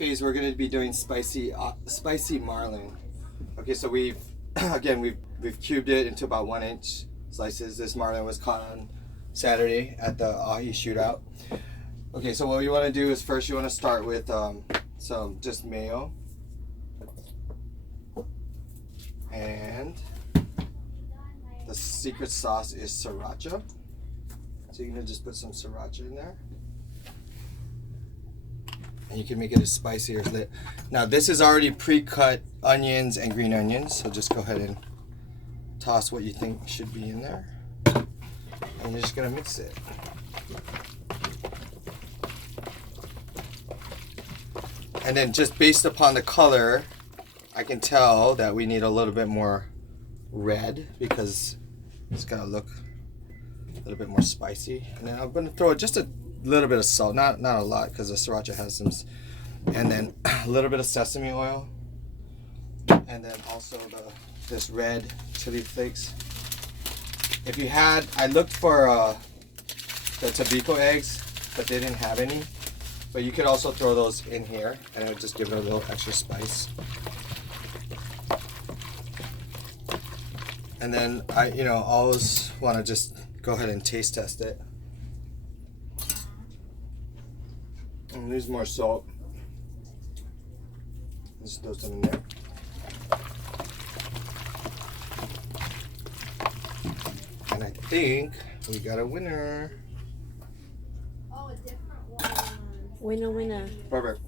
phase, we're going to be doing spicy marlin. Okay, so we've cubed it into about 1-inch slices. This marlin was caught on Saturday at the ahi shootout. Okay, so what you want to do is first you want to start with some just mayo and the secret sauce is sriracha. So you're gonna just put some sriracha in there. And you can make it as spicy as lit. Now this is already pre-cut onions and green onions, so just go ahead and toss what you think should be in there. And you're just gonna mix it. And then just based upon the color, I can tell that we need a little bit more red because it's gonna look a little bit more spicy. And then I'm gonna throw just a little bit of salt, not a lot because the sriracha has some, and then a little bit of sesame oil, and then also this red chili flakes. If you had, I looked for the Tabiko eggs, but they didn't have any. But you could also throw those in here, and it would just give it a little extra spice. And then I, always want to just go ahead and taste test it. And there's more salt. Just throw some in there. And I think we got a winner. Oh, a different one. Winner, winner. Perfect.